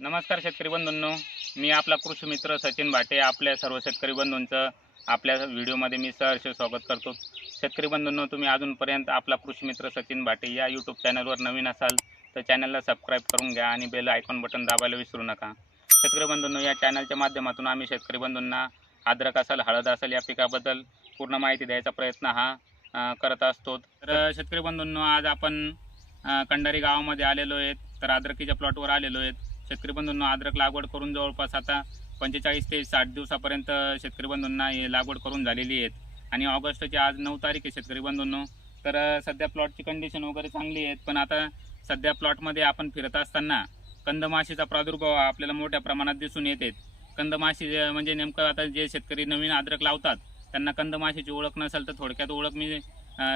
नमस्कार शेतकरी बंधूंनो. मी आपला कृषी मित्र सचिन भाटे आपल्या सर्व शेतकरी बंधूंचं आपल्या व्हिडिओमध्ये मी सहर्ष स्वागत करतो. शेतकरी बंधूंनो तुम्ही अजूनपर्यंत आपला कृषी मित्र सचिन भाटे या यूट्यूब चॅनलवर नवीन असाल तर चॅनलला सबस्क्राईब करून घ्या आणि बेल आयकॉन बटन दाबायला विसरू नका. शेतकरी बंधूंनो या चॅनलच्या माध्यमातून आम्ही शेतकरी बंधूंना अद्रक असेल हळद असेल या पिकाबद्दल पूर्ण माहिती द्यायचा प्रयत्न हा करत असतो. तर शेतकरी बंधूंनो आज आपण कंडारी गावामध्ये आलेलो आहेत. तर अद्रकीच्या प्लॉटवर आलेलो आहेत. शेतकरी बंधूंना अद्रक लागवड करून जवळपास आता पंचेचाळीस ते साठ दिवसापर्यंत शेतकरी बंधूंना हे लागवड करून झालेली आहेत. आणि ऑगस्टची आज नऊ तारीख आहे शेतकरी बंधूंनो. तर सध्या प्लॉटची कंडिशन वगैरे चांगली आहेत पण आता सध्या प्लॉटमध्ये आपण फिरत असताना कंदमाशीचा प्रादुर्भाव हा आपल्याला मोठ्या प्रमाणात दिसून येते. कंदमाशी म्हणजे नेमकं आता जे शेतकरी नवीन अद्रक लावतात त्यांना कंदमाशीची ओळख नसेल तर थोडक्यात ओळख मी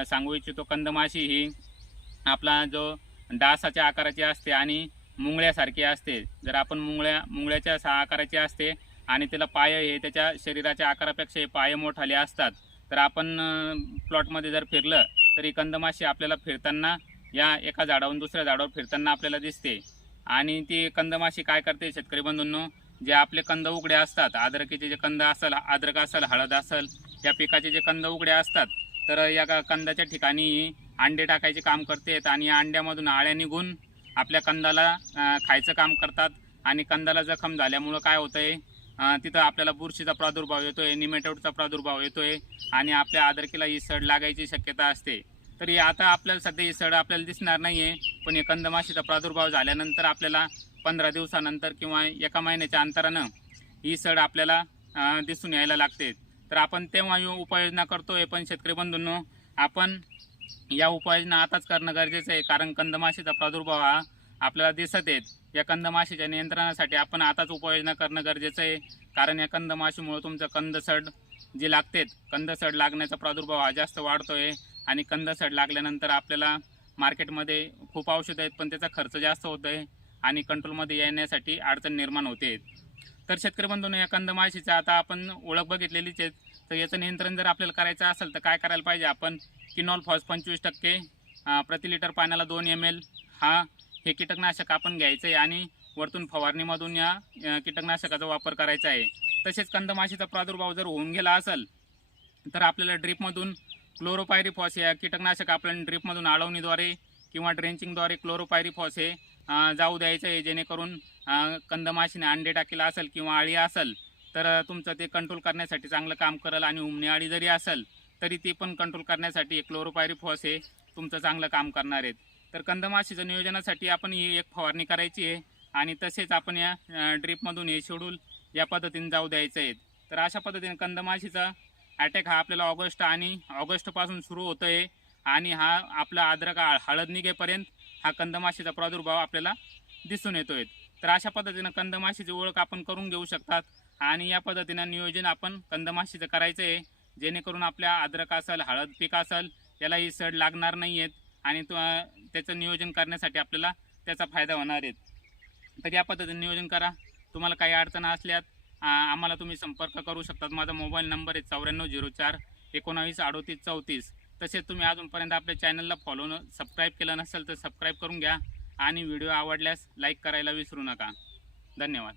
सांगू इच्छितो. कंदमाशी ही आपला जो डासाच्या आकाराची असते आणि मुंगळ्यासारखी असते. जर आपण मुंगळ्या मुंगळ्याच्या सहा आकाराची असते आणि त्याला पाय हे त्याच्या शरीराच्या आकारापेक्षा हे पाय मोठाले असतात तर आपण प्लॉटमध्ये जर फिरलं तरी कंदमाशी आपल्याला फिरताना या एका झाडावरून दुसऱ्या झाडावर फिरताना आपल्याला दिसते. आणि ती कंदमाशी काय करते शेतकरी बंधूंनो? जे आपले कंद उघडे असतात अद्रकीचे जे कंद असेल अद्रक असेल हळद असेल या पिकाचे जे कंद उघडे असतात तर या कंदाच्या ठिकाणी अंडे टाकायचे काम करतात आणि या अंड्यामधून आळ्या निघून आपल्या कंदाला खायचं काम करतात आणि कंदाला जखम झाल्यामुळं काय होतं आहे तिथं आपल्याला बुरशीचा प्रादुर्भाव येतो आहे निमेटोडचा प्रादुर्भाव येतो आहे आणि आपल्या आदरकीला ही सड लागायची शक्यता असते. तर हे आता आपल्याला सध्या ही सड आपल्याला दिसणार नाही आहे पण हे कंदमाशीचा प्रादुर्भाव झाल्यानंतर आपल्याला पंधरा दिवसानंतर किंवा एका महिन्याच्या अंतरानं ही सड आपल्याला दिसून यायला लागते. तर आपण तेव्हा उपाययोजना उपाययोजना आहे पण शेतकरी बंधूंनो आपण या उपाययोजना आताच करणं गरजेचं आहे. कारण कंदमाशीचा प्रादुर्भाव हा आपल्याला दिसत आहेत. या कंदमाशीच्या नियंत्रणासाठी आपण आताच उपाययोजना करणं गरजेचं आहे. कारण या कंदमाशीमुळे तुमचं कंदसड जे लागतेत कंदसड लागण्याचा प्रादुर्भाव हा जास्त वाढतो आहे आणि कंदसड लागल्यानंतर आपल्याला मार्केटमध्ये खूप औषधं आहेत पण त्याचा खर्च जास्त होतो आहे आणि कंट्रोलमध्ये येण्यासाठी अडचण निर्माण होते. तर शेतकरी बंधूंनो या कंदमाशीचा आता आपण ओळख बघितलेलीच आहे. तर याचं नियंत्रण जर आपल्याला करायचं असेल तर काय करायला पाहिजे आपण? किनॉल फॉस पंचवीस टक्के प्रति लिटर पाण्याला दोन एम एल हा हे कीटकनाशक आपण घ्यायचं आहे आणि वरतून फवारणीमधून या कीटकनाशकाचा वापर करायचा आहे. तसेच कंदमाशीचा प्रादुर्भाव जर होऊन गेला असेल तर आपल्याला ड्रीपमधून क्लोरोपायरिफॉस या कीटकनाशक आपल्या ड्रीपमधून आळवणीद्वारे किंवा ड्रेंचिंगद्वारे क्लोरोपायरिफॉस हे जाऊ द्यायचं आहे जेणेकरून कंदमाशीने अंडे टाकेला असेल किंवा आळी असेल तर तुमचं ते कंट्रोल करण्यासाठी चांगलं काम करेल आणि उमनेआळी जरी असेल तरी ती पण कंट्रोल करण्यासाठी क्लोरोपायरिफॉस हे तुमचं चांगलं काम करणार आहेत. तर कंदमाशीच्या नियोजनासाठी आपण ही एक फवारणी करायची आहे आणि तसेच आपण या ड्रीपमधून हे शेड्यूल या पद्धतीने जाऊ द्यायचं आहे. तर अशा पद्धतीने कंदमाशीचा अटॅक हा आपल्याला ऑगस्ट आणि ऑगस्टपासून सुरू होतो आहे आणि हा आपला आद्रक हळद निघेपर्यंत हा कंदमाशीचा प्रादुर्भाव आपल्याला दिसून येतो आहे तर अशा पद्धतीनं कंदमाशीची ओळख आपण करून घेऊ शकतात. आणि या पद्धतीनं नियोजन आपण कंदमाशीचं करायचं आहे जेणेकरून आपल्या अद्रक असेल हळद पीक असेल याला ही सड लागणार नाही आहेत आणि तो त्याचं नियोजन करण्यासाठी आपल्याला त्याचा फायदा होणार आहे. तर या पद्धतीने नियोजन करा. तुम्हाला काही अडचण असल्यात आम्हाला तुम्ही संपर्क करू शकतात. माझा मोबाईल नंबर आहे चौऱ्याण्णव झिरो चार एकोणावीस अडोतीस चौतीस. तसेच तुम्ही अजूनपर्यंत आपल्या चॅनलला फॉलो न सबस्क्राईब केलं नसेल तर सबस्क्राईब करून घ्या. आणि व्हिडिओ आवडल्यास लाईक करायला विसरू नका. धन्यवाद.